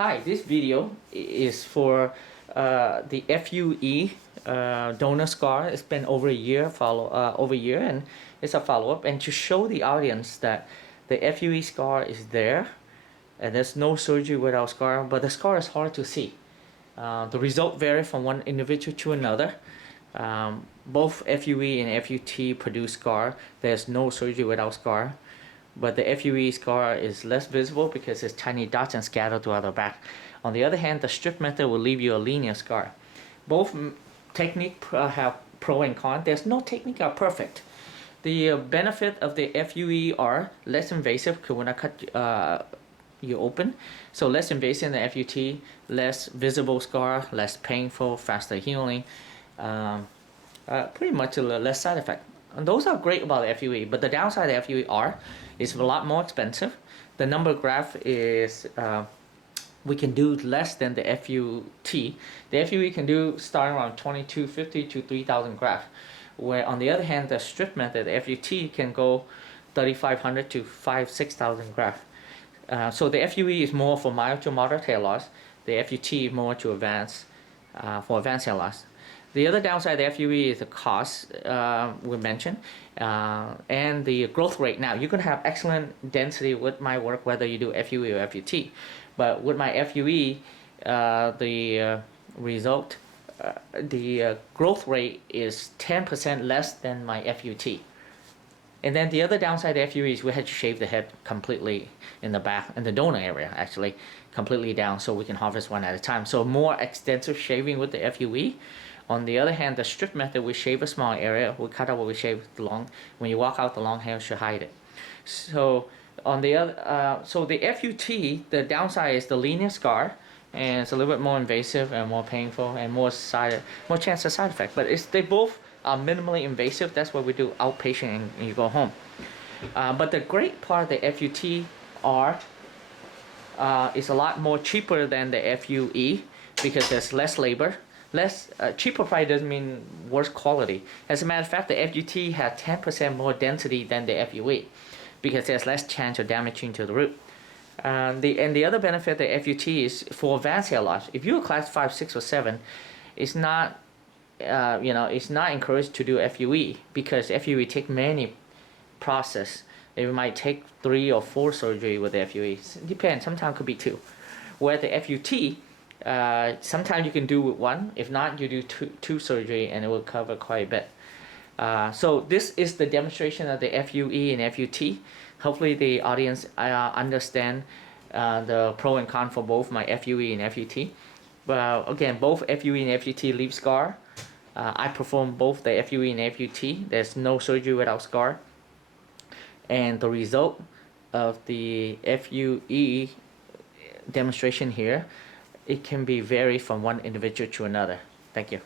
Hi, this video is for the FUE donor scar. It's been over a year, and it's a follow-up, and to show the audience that the FUE scar is there, and there's no surgery without scar, but the scar is hard to see. The result vary from one individual to another. Both FUE and FUT produce scar. There's no surgery without scar. But the FUE scar is less visible because it's tiny dots and scattered throughout the back. On the other hand, the strip method will leave you a linear scar. Both technique have pro and con. There's no technique are perfect. The benefit of the FUE are less invasive because when I cut you open, so less invasive than the FUT, less visible scar, less painful, faster healing, pretty much less side effect. And those are great about the FUE, but the downside of the FUE is a lot more expensive. The number of grafts is we can do less than the FUT. The FUE can do starting around 2250 to 3000 grafts, where on the other hand the strip method, the FUT, can go 3500 to 6,000 grafts. So the FUE is more for mild to moderate hair loss. The FUT is more to advanced for advanced hair loss. The other downside of the FUE is the cost we mentioned, and the growth rate. Now you can have excellent density with my work whether you do FUE or FUT, but with my FUE, the result, the growth rate is 10% less than my FUT. And then the other downside of FUE is we had to shave the head completely in the back, in the donor area actually, completely down so we can harvest one at a time. So more extensive shaving with the FUE. On the other hand, the strip method, we shave a small area, we cut out what we shave the long. When you walk out, the long hair should hide it. So on the other, so the FUT, the downside is the linear scar, and it's a little bit more invasive and more painful and more chance of side effect. But they both are minimally invasive. That's what we do outpatient and you go home. But the great part of the FUT is a lot more cheaper than the FUE because there's less labor. Cheaper probably doesn't mean worse quality. As a matter of fact, the FUT has 10% more density than the FUE because there's less chance of damaging to the root. And the other benefit of the FUT is for advanced hair loss. If you're class 5, 6, or 7, it's not it's not encouraged to do FUE because FUE take many process. It might take 3 or 4 surgery with the FUE. It depends. Sometimes it could be 2. Where the FUT, sometimes you can do with 1. If not, you do two surgery and it will cover quite a bit. So this is the demonstration of the FUE and FUT. Hopefully the audience understand the pro and con for both my FUE and FUT. But again, both FUE and FUT leave scar. I perform both the FUE and FUT. There's no surgery without scar. And the result of the FUE demonstration here, it can be vary from one individual to another. Thank you.